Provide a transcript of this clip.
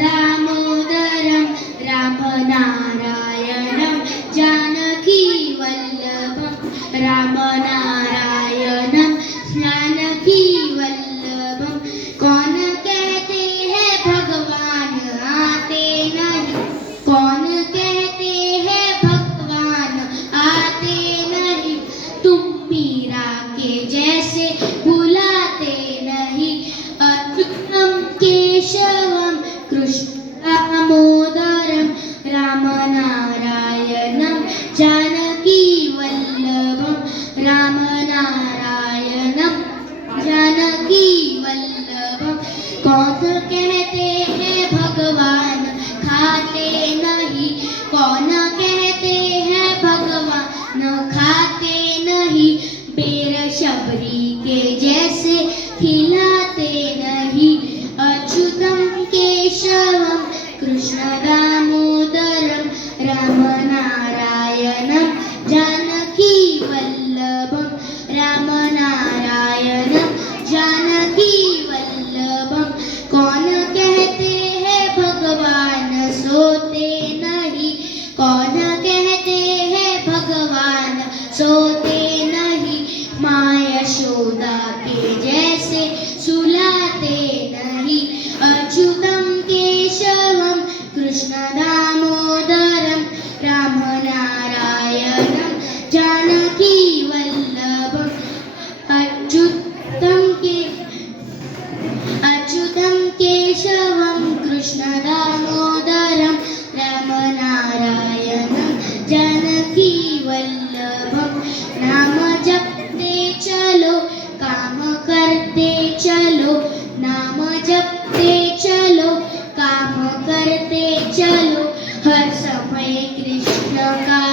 दामोदरं रामनारायणं जानकी वल्लभं रामनारायणं जानकी वल्लभं। कौन कहते हैं भगवान आते नहीं, कौन कहते हैं भगवान आते नहीं, तुम मीरा के जैसे बुलाते नहीं। अच्युतं केशवं कृष्ण दामोदरं रामनारायणं जानकी वल्लभं रामनारायणं जानकी वल्लभं। कौन कहते हैं भगवान खाते नहीं, कौन कहते हैं भगवान खाते नहीं, बेर शबरी के जैसे खिलाते नहीं। अच्युतं केशवं कृष्ण दामोदरं रामनारायणं जानकी वल्लभं रामनारायणं जानकी वल्लभं। कौन कहते हैं भगवान सोते नहीं, कौन कहते हैं भगवान सोते नहीं, माँ यशोदा के जैसे सुलाते नहीं। अच्युतं केशवं कृष्ण दामोदरं रामनारायणं जानकी वल्लभं। अच्युतं केशवं कृष्ण दामोदरं रामनारायणं जानकी वल्लभं। नाम जपते चलो काम करते चलो, नाम जपते चलो काम करते चलो, हर समय कृष्ण का